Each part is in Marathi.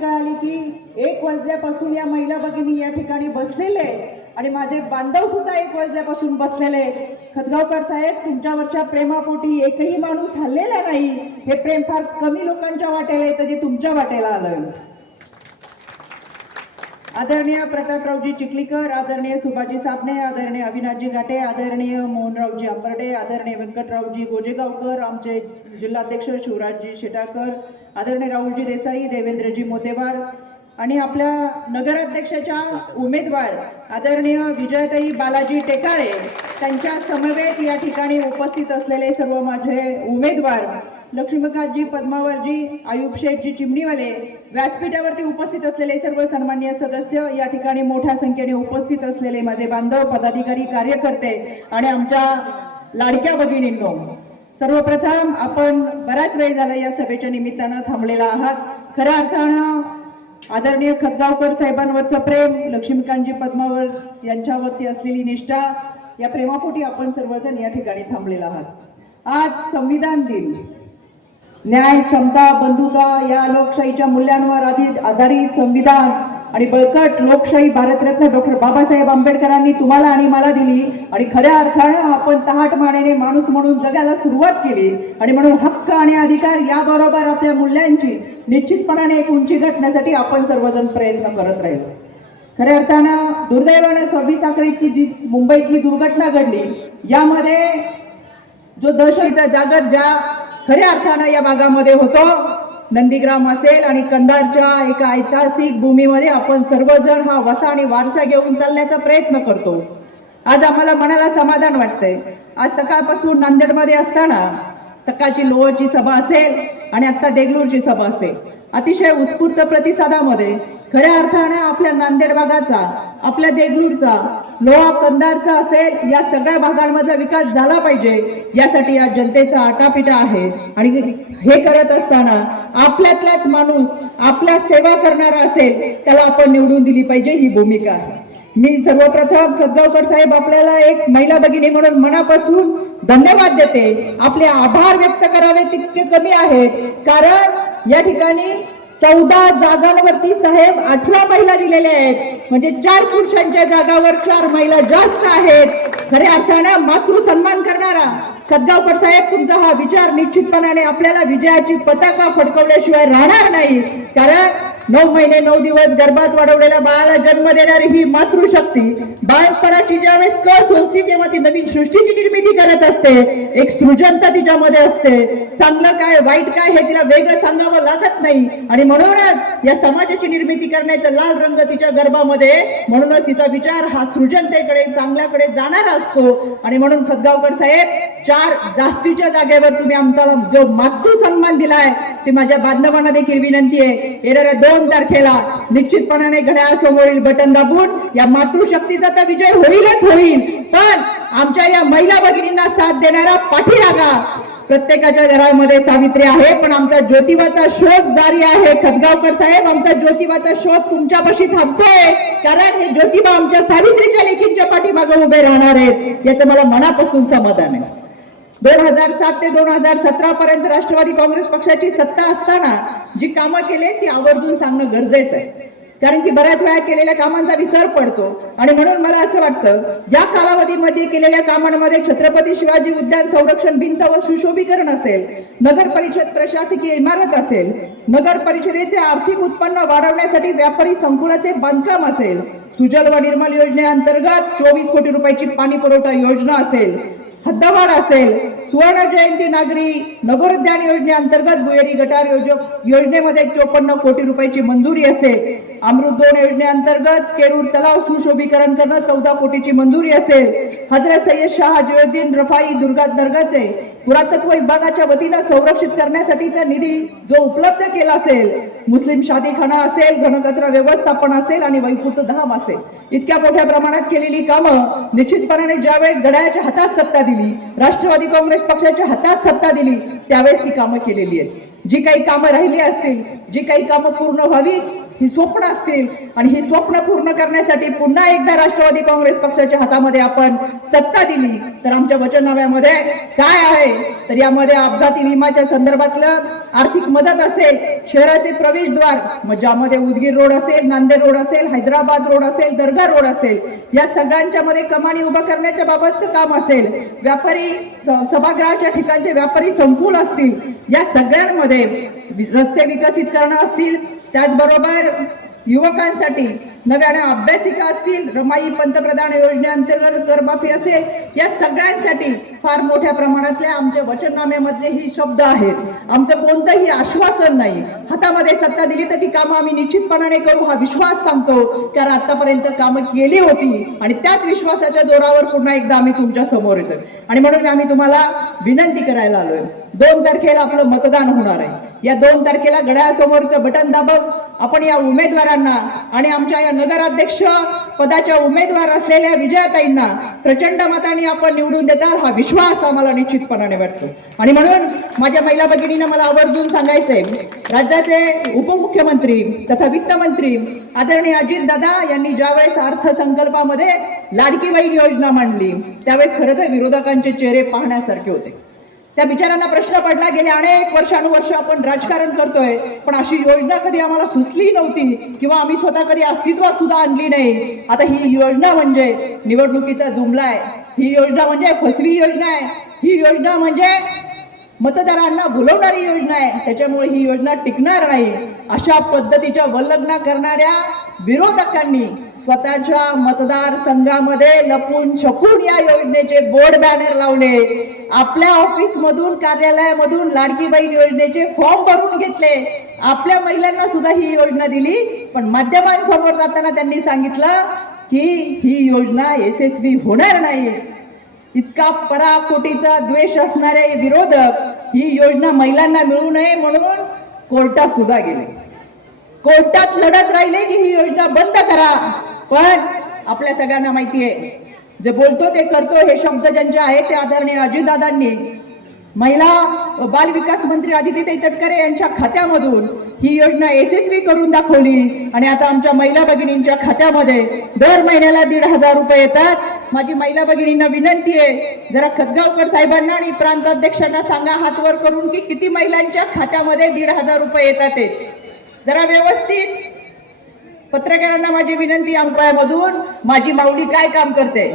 कळाली की एक वाजल्यापासून या महिला भगिनी या ठिकाणी बसलेले आणि माझे बांधव सुद्धा एक वाजल्यापासून बसलेले खतगावकर साहेब तुमच्यावरच्या प्रेमापोटी एकही माणूस हल्लेला नाही. हे प्रेम फार कमी लोकांच्या वाटेला येतं जे तुमच्या वाटेला आलं आदरणीय प्रतापरावजी चिखलीकर आदरणीय सुभाजी साबणे आदरणीय अविनाशजी घाटे आदरणीय मोहनरावजी आंबर्डे आदरणीय व्यंकटरावजी गोजेगावकर आमचे जिल्हाध्यक्ष शिवराजजी शेटाळकर आदरणीय राहुलजी देसाई देवेंद्रजी मोतेवार आणि आपल्या नगराध्यक्षाच्या उमेदवार आदरणीय विजयताई बालाजी टेकाळे त्यांच्या समवेत या ठिकाणी उपस्थित असलेले सर्व माझे उमेदवार लक्ष्मीकांतजी पद्मावरजी आयुब शेठजी चिमणीवाले व्यासपीठावरती उपस्थित असलेले सर्व सन्मान्य सदस्य या ठिकाणी मोठ्या संख्येने उपस्थित असलेले माझे बांधव पदाधिकारी कार्यकर्ते आणि आमच्या लाडक्या भगिनींनो सर्वप्रथम आपण बराच वेळ झाला या सभेच्या निमित्तानं थांबलेला आहात. खऱ्या अर्थानं आदरणीय खतगावकर साहेबांवरचं प्रेम लक्ष्मीकांतजी पद्मावर यांच्यावरती असलेली निष्ठा या प्रेमापोटी आपण सर्वजण या ठिकाणी थांबलेला आहात. आज संविधान दिन. न्याय समता बंधुता या लोकशाहीच्या मूल्यांवर आधी आधारित संविधान आणि बळकट लोकशाही भारतरत्न डॉक्टर बाबासाहेब आंबेडकरांनी तुम्हाला आणि मला दिली आणि खऱ्या अर्थानं आपण तहाट मानेने माणूस म्हणून जगाला सुरुवात केली. आणि म्हणून हक्क आणि अधिकार याबरोबर आपल्या मूल्यांची निश्चितपणाने एक उंची गाठण्यासाठी आपण सर्वजण प्रयत्न करत राहिलो. खऱ्या अर्थानं दुर्दैवानं सव्वीस साखरेची जी मुंबईतली दुर्घटना घडली यामध्ये जो दहशतीचा जागत ज्या खऱ्या अर्थानं या भागामध्ये होतो. नंदीग्राम असेल आणि कंधारच्या एका ऐतिहासिक भूमीमध्ये आपण सर्वजण हा वसा आणि वारसा घेऊन चालण्याचा प्रयत्न करतो. आज आम्हाला मनाला समाधान वाटतंय. आज सकाळपासून नांदेडमध्ये असताना सकाळची लोअरची सभा असेल आणि आत्ता देगलूरची सभा असेल. अतिशय उत्स्फूर्त प्रतिसादामध्ये खऱ्या अर्थानं आपल्या नांदेड भागाचा आपल्या देगलूरचा लोहा कंधारचा असेल या सगळ्या भागांमधला विकास झाला पाहिजे. यासाठी या जनतेचा आटापिटा आहे. आणि हे करत असताना आपल्यातलाच माणूस आपल्या सेवा करणारा असेल त्याला आपण निवडून दिली पाहिजे ही भूमिका आहे. मी सर्वप्रथम खतगावकर साहेब आपल्याला एक महिला भगिनी म्हणून मनापासून धन्यवाद देते. आपले आभार व्यक्त करावे तितके कमी आहेत. कारण या ठिकाणी चौदा जागांवरती साहेब अठरा महिला दिलेल्या आहेत. म्हणजे चार पुरुषांच्या जागावर चार महिला जास्त आहेत. खऱ्या अर्थानं मातृ सन्मान करणारा खदगावकर साहेब तुमचा हा विचार निश्चितपणाने आपल्याला विजयाची पताका फडकवल्याशिवाय राहणार नाही. कारण नऊ महिने नऊ दिवस गर्भात वाढवलेल्या बाळाला जन्म देणारी ही मातृशक्ती बाळपणाची ज्यावेळेस कळ सोसती तेव्हा ती नवीन सृष्टीची निर्मिती करत असते. एक सृजनता तिच्यामध्ये असते. चांगलं काय वाईट काय हे तिला वेगळं सांगावं लागत नाही. आणि म्हणूनच या समाजाची निर्मिती करण्याचा लाल रंग तिच्या गर्भामध्ये म्हणूनच तिचा विचार हा सृजनतेकडे चांगल्याकडे जाणारा असतो. आणि म्हणून खतगावकर साहेब चार जास्तीच्या जागेवर तुम्ही आमचा जो मातृ सन्मान दिलाय ते माझ्या बांधवांना देखील विनंती आहे. येणाऱ्या दोन तारखेला निश्चितपणाने घड्याळासमोरील बटन दाबून या मातृशक्तीचा तर विजय होईलच होईल. पण आमच्या या महिला भगिनींना साथ देणारा पाठीरागा प्रत्येकाच्या घरामध्ये सावित्री आहे पण आमचा ज्योतिबाचा शोध जारी आहे. खतगावकर साहेब आमचा ज्योतिबाचा शोध तुमच्यापाशी थांबतोय. कारण हे ज्योतिबा आमच्या सावित्रीच्या लेखींच्या पाठीमागे उभे राहणार आहेत. याचं मला मनापासून समाधान आहे. दोन हजार सात ते दोन हजार सतरा पर्यंत राष्ट्रवादी काँग्रेस पक्षाची सत्ता असताना जी कामं केले ती आवर्जून सांगणं गरजेचं आहे. कारण की बऱ्याच वेळा केलेल्या कामांचा विसर पडतो. आणि म्हणून मला असं वाटतं या कालावधीमध्ये केलेल्या कामांमध्ये छत्रपती शिवाजी उद्यान संरक्षण भिंत व सुशोभीकरण असेल नगर परिषद प्रशासकीय इमारत असेल नगर परिषदेचे आर्थिक उत्पन्न वाढवण्यासाठी व्यापारी संकुलाचे बांधकाम असेल सुजल व निर्मल योजनेअंतर्गत चोवीस कोटी रुपयाची पाणी पुरवठा योजना असेल हद्दवाढ असेल सुवर्ण जयंती नागरी नगरोद्यान योजनेअंतर्गत भुयारी गटार योज- योजनेमध्ये चोपन्न कोटी रुपयाची मंजुरी असेल. अमृत दोन योजनेअंतर्गत केरूर तलाव सुशोभीकरण करणं चौदा कोटीची मंजुरी असेल. हजरत सय्यद शाह जयुद्दीन रफाई दुर्गा दर्गाचे पुरातत्व विभागाच्या वतीनं संरक्षित करण्यासाठीचा निधी जो उपलब्ध केला असेल मुस्लिम शादीखाना असेल घनकचरा व्यवस्थापन असेल आणि वैकुंठ धाम असेल इतक्या मोठ्या प्रमाणात केलेली कामं निश्चितपणाने ज्यावेळेस घड्याळ्याच्या हातात सत्ता दिली राष्ट्रवादी काँग्रेस पक्षाच्या हातात सत्ता दिली त्यावेळेस ती कामं केलेली आहेत. जी काही कामं राहिली असतील जी काही कामं पूर्ण व्हावी ही स्वप्न असतील. आणि ही स्वप्न पूर्ण करण्यासाठी पुन्हा एकदा राष्ट्रवादी काँग्रेस पक्षाच्या हातामध्ये आपण सत्ता दिली. तर आमच्या वचननाम्यामध्ये काय आहे? तर यामध्ये अपघाती विमाच्या संदर्भातलं आर्थिक मदत असेल शहराचे प्रवेशद्वार मग ज्यामध्ये उदगीर रोड असेल नांदेड रोड असेल हैदराबाद रोड असेल दर्गा रोड असेल या सगळ्यांच्या मध्ये कमानी उभा करण्याच्या बाबतचं काम असेल व्यापारी स- सभागृहाच्या ठिकाणचे व्यापारी संकुल असतील या सगळ्यांमध्ये रस्ते विकसित करणं असतील त्याचबरोबर युवकांसाठी नव्याने अभ्यासिका असतील रमाई पंतप्रधान योजनेअंतर्गत करमाफी असेल या सगळ्यांसाठी फार मोठ्या प्रमाणातल्या आमच्या वचननाम्यामधले ही शब्द आहेत. आमचं कोणतंही आश्वासन नाही. हातामध्ये सत्ता दिली तर ती कामं आम्ही निश्चितपणाने करू हा विश्वास सांगतो. कारण आतापर्यंत कामं केली होती आणि त्याच विश्वासाच्या जोरावर पुन्हा एकदा आम्ही तुमच्यासमोर येतोय. आणि म्हणून आम्ही तुम्हाला विनंती करायला आलोय. दोन तारखेला आपलं मतदान होणार आहे. या दोन तारखेला घड्याळासमोरचं बटन दाबव आपण या उमेदवारांना आणि आमच्या या नगराध्यक्ष पदाच्या उमेदवार असलेल्या विजयाताईंना प्रचंड मताने आपण निवडून देता हा विश्वास आम्हाला निश्चितपणाने वाटतो. आणि म्हणून माझ्या महिला भगिनीनं मला आवर्जून सांगायचंय राज्याचे उपमुख्यमंत्री तथा वित्तमंत्री आदरणीय अजित दादा यांनी ज्यावेळेस अर्थसंकल्पामध्ये लाडकी बहीण योजना मांडली त्यावेळेस खरं तर विरोधकांचे चेहरे पाहण्यासारखे होते. त्या बिचारांना प्रश्न पडला गेले अनेक वर्षानुवर्ष आपण राजकारण करतोय पण अशी योजना कधी आम्हाला सुचली नव्हती किंवा आम्ही स्वतः कधी अस्तित्वात सुद्धा आणली नाही. आता ही योजना म्हणजे निवडणुकीचा जुमलाय ही योजना म्हणजे फसवी योजना आहे. ही योजना म्हणजे मतदारांना भुलवणारी योजना आहे. त्याच्यामुळे ही योजना टिकणार नाही. अशा पद्धतीच्या वल्लग्न करणाऱ्या विरोधकांनी स्वतःच्या मतदारसंघामध्ये लपून छपून या योजनेचे बोर्ड बॅनर लावले. आपल्या ऑफिस मधून कार्यालयामधून लाडकी बहीण योजनेचे फॉर्म भरून घेतले. आपल्या महिलांना सुद्धा ही योजना दिली. पण माध्यमांसमोर जाताना त्यांनी सांगितलं की ही योजना यशस्वी होणार नाही. इतका पराकोटीचा द्वेष असणारे विरोधक ही योजना महिलांना मिळू नये म्हणून कोर्टात सुद्धा गेले. कोर्टात लढत राहिले की ही योजना बंद करा. पण आपल्या सगळ्यांना माहिती आहे जे बोलतो ते करतो हे शब्द ज्यांचे आहेत ते आदरणीय अजितदादांनी. महिला व बाल विकास मंत्री आदितीताई तटकरे यांच्या खात्यामधून ही योजना यशस्वी करून दाखवली आणि आता आमच्या महिला भगिनींच्या खात्यामध्ये दर महिन्याला दीड हजार रुपये येतात. माझी महिला भगिनींना विनंती आहे जरा खतगावकर साहेबांना आणि प्रांताध्यक्षांना सांगा हात वर करून की किती महिलांच्या खात्यामध्ये दीड हजार रुपये येतात जरा व्यवस्थित पत्रकारांना माझी विनंती अंकयामधून माझी माऊली काय काम करते?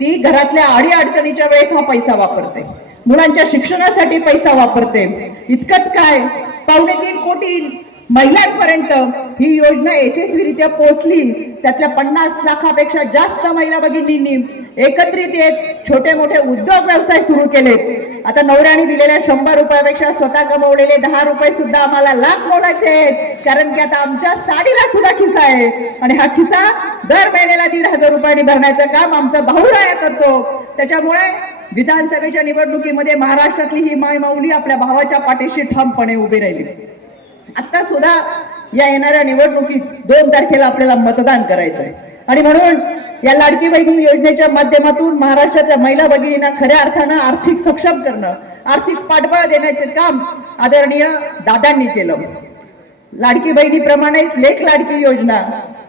ती घरातल्या आडी अडचणीच्या वेळेस हा पैसा वापरते. मुलांच्या शिक्षणासाठी पैसा वापरते. इतकंच काय? पावणे तीन कोटी महिलांपर्यंत ही योजना यशस्वीरित्या पोहोचली. त्यातल्या पन्नास लाखापेक्षा जास्त महिला भगिनींनी एकत्रित येत छोटे मोठे उद्योग व्यवसाय सुरू केलेत. आता नवऱ्याने दिलेल्या शंभर रुपयापेक्षा स्वतः कमवलेले दहा रुपये सुद्धा आम्हाला लाख मोलाचे आहेत. कारण की आता आमच्या साडीला सुद्धा खिसा आहे. आणि हा खिसा दर महिन्याला दीड हजार रुपयांनी भरण्याचं काम आमचा भाऊराया करतो. त्याच्यामुळे विधानसभेच्या निवडणुकीमध्ये महाराष्ट्रातली ही माय माऊली आपल्या भावाच्या पाठीशी ठामपणे उभी राहिली. आता सुद्धा या येणाऱ्या निवडणुकीत दोन तारखेला आपल्याला मतदान करायचं आहे आणि म्हणून या लाडकी बहिणी योजनेच्या माध्यमातून महाराष्ट्रातल्या महिला भगिनींना खऱ्या अर्थानं आर्थिक सक्षम करणं आर्थिक पाठबळ देण्याचे काम आदरणीय दादांनी केलं. लाडकी बहिणीप्रमाणेच लेख लाडकी योजना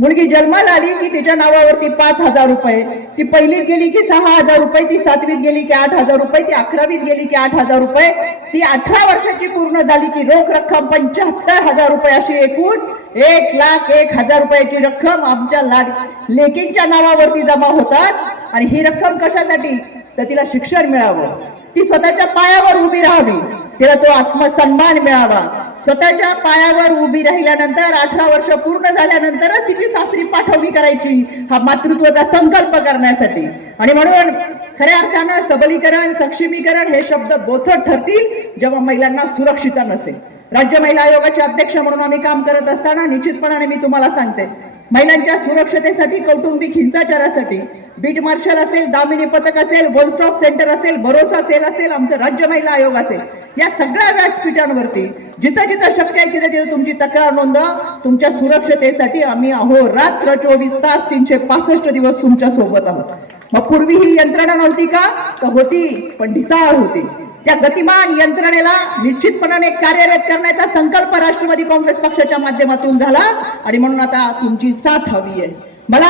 मुलगी जन्माला आली की तिच्या नावावरती पाच हजार रुपये. ती पहिलीत गेली की सहा हजार रुपये ती सातवीत गेली की आठ हजार रुपये ती अकरावीत गेली की आठ हजार रुपये. ती अठरा वर्षाची पूर्ण झाली की रोख रक्कम पंच्याहत्तर हजार रुपये अशी एकूण एक लाख एक हजार रुपयाची रक्कम आमच्या लाड लेकींच्या नावावरती जमा होतात. आणि ही रक्कम कशासाठी? तर तिला शिक्षण मिळावं. ती स्वतःच्या पायावर उभी राहावी. तिला तो आत्मसन्मान मिळावा. स्वतःच्या पायावर उभी राहिल्यानंतर अठरा वर्ष पूर्ण झाल्यानंतरच तिची सासरी पाठवणी करायची. हा मातृत्वाचा संकल्प करण्यासाठी. आणि म्हणून खऱ्या अर्थानं सबलीकरण सक्षमीकरण हे शब्द बोथट ठरतील जेव्हा महिलांना सुरक्षिता नसेल. राज्य महिला आयोगाचे अध्यक्ष म्हणून आम्ही काम करत असताना निश्चितपणाने मी तुम्हाला सांगते महिलांच्या सुरक्षतेसाठी कौटुंबिक हिंसाचारासाठी बीट मार्शल असेल दामिनी पथक असेल वन स्टॉप सेंटर असेल भरोसा सेल असेल आमचं राज्य महिला आयोग असेल या सगळ्या व्यासपीठांवरती जिथं जिथं शक्य आहे तिथे तिथे तुमची तक्रार नोंदवा तुमच्या सुरक्षतेसाठी आम्ही अहो रात्र चोवीस तास तीनशे पासष्ट दिवस तुमच्यासोबत आहोत. मग पूर्वी ही यंत्रणा नव्हती का? तर होती पण ढिसाळ होती. त्या गतिमान यंत्रणेला निश्चितपणाने कार्यरत करण्याचा संकल्प राष्ट्रवादी काँग्रेस पक्षाच्या माध्यमातून झाला. आणि म्हणून आता तुमची साथ हवी आहे. मला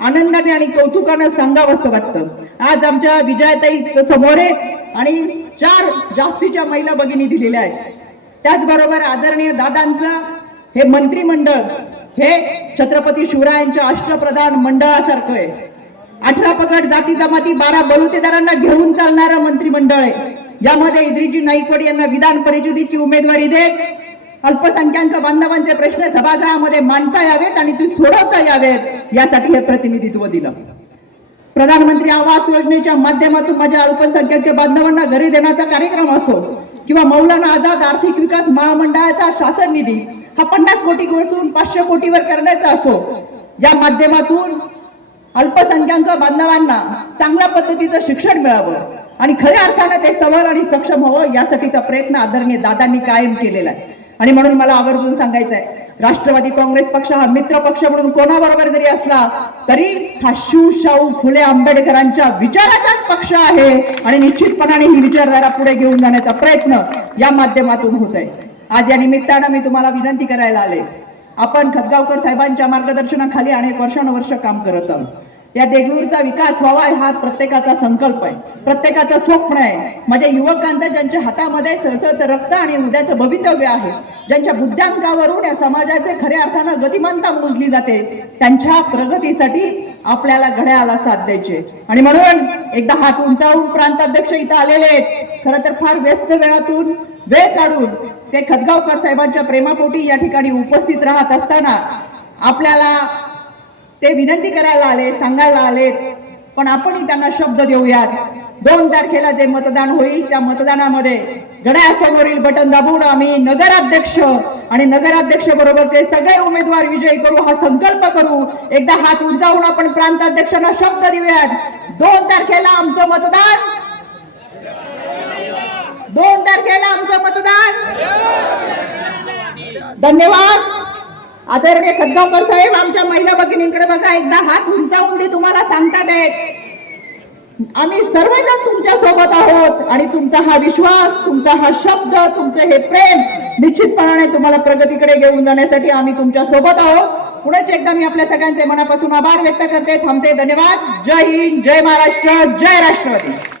आनंदाने आणि कौतुकानं सांगावंसं वाटतं. आज आमच्या विजयाताई समोर आहेत आणि चार जास्तीच्या महिला भगिनी दिलेल्या आहेत. त्याचबरोबर आदरणीय दादांचं हे मंत्रिमंडळ हे छत्रपती शिवरायांच्या अष्टप्रधान मंडळासारखं आहे. अठरा पकड जाती जमाती बारा बलुतेदारांना घेऊन चालणारं मंत्रिमंडळ आहे. यामध्ये इद्रिजी नाईकवाडी यांना विधान परिषदेची उमेदवारी देत अल्पसंख्याक बांधवांचे प्रश्न सभागृहामध्ये मांडता यावेत आणि ते सोडवता यावेत यासाठी हे प्रतिनिधित्व दिलं. प्रधानमंत्री आवास योजनेच्या माध्यमातून माझ्या अल्पसंख्याक बांधवांना घरी देण्याचा कार्यक्रम असो किंवा मौलाना आझाद आर्थिक विकास महामंडळाचा शासन निधी हा पन्नास कोटी वसून पाचशे कोटीवर करण्याचा असो या माध्यमातून अल्पसंख्याक बांधवांना चांगल्या पद्धतीचं शिक्षण मिळावं. आणि खऱ्या अर्थानं ते सबल आणि सक्षम व्हावं यासाठीचा प्रयत्न आदरणीय दादांनी कायम केलेला आहे. आणि म्हणून मला आवर्जून सांगायचं आहे राष्ट्रवादी काँग्रेस पक्ष हा मित्र पक्ष म्हणून कोणाबरोबर जरी असला तरी हा शिवशाहू फुले आंबेडकरांच्या विचाराचाच पक्ष आहे. आणि निश्चितपणाने ही विचारधारा पुढे घेऊन जाण्याचा प्रयत्न या माध्यमातून होत आहे. आज या निमित्तानं मी तुम्हाला विनंती करायला आले. आपण खतगावकर साहेबांच्या मार्गदर्शनाखाली अनेक वर्षानुवर्ष काम करत आहोत. या देगलूरचा विकास व्हावा हा प्रत्येकाचा संकल्प आहे. प्रत्येकाचं स्वप्न आहे. म्हणजे माझ्या युवकांचा ज्यांच्या हातामध्ये सळसळत रक्त आणि उद्याचं भवितव्य आहे ज्यांच्या बुद्ध्यांकावरून या समाजाचे खऱ्या अर्थानं गतिमानता मोजली जाते त्यांच्या प्रगतीसाठी आपल्याला घड्याला साथ द्यायचे आणि म्हणून एकदा हात उंचावून प्रांताध्यक्ष इथं आलेले आहेत. खरं तर फार व्यस्त वेळातून वेळ काढून ते खतगावकर साहेबांच्या प्रेमापोटी या ठिकाणी उपस्थित राहत असताना आपल्याला ते विनंती करायला आले सांगायला आलेत पण आपणही त्यांना शब्द देऊयात. दोन तारखेला जे मतदान होईल त्या मतदानामध्ये घड्याळसमोरील बटन दाबून आम्ही नगराध्यक्ष आणि नगराध्यक्ष बरोबरचे सगळे उमेदवार विजयी करू हा संकल्प करू. एकदा हात उंचावून आपण प्रांताध्यक्षांना शब्द देऊयात. दोन तारखेला आमचं मतदान. दोन तारखेला आमचं मतदान. धन्यवाद. आदरणीय खदगावकर साहेब आमच्या महिला भगिनींकडे बघा एकदा हात उंचावून ते तुम्हाला सांगतात आहेत. आम्ही सर्वजण तुमच्यासोबत आहोत आणि तुमचा हा विश्वास तुमचा हा शब्द तुमचं हे प्रेम निश्चितपणाने तुम्हाला प्रगतीकडे घेऊन जाण्यासाठी आम्ही तुमच्यासोबत आहोत. पुढेच एकदा मी आपल्या सगळ्यांचे मनापासून आभार व्यक्त करते. थांबते धन्यवाद. जय हिंद जय महाराष्ट्र जय राष्ट्रवादी.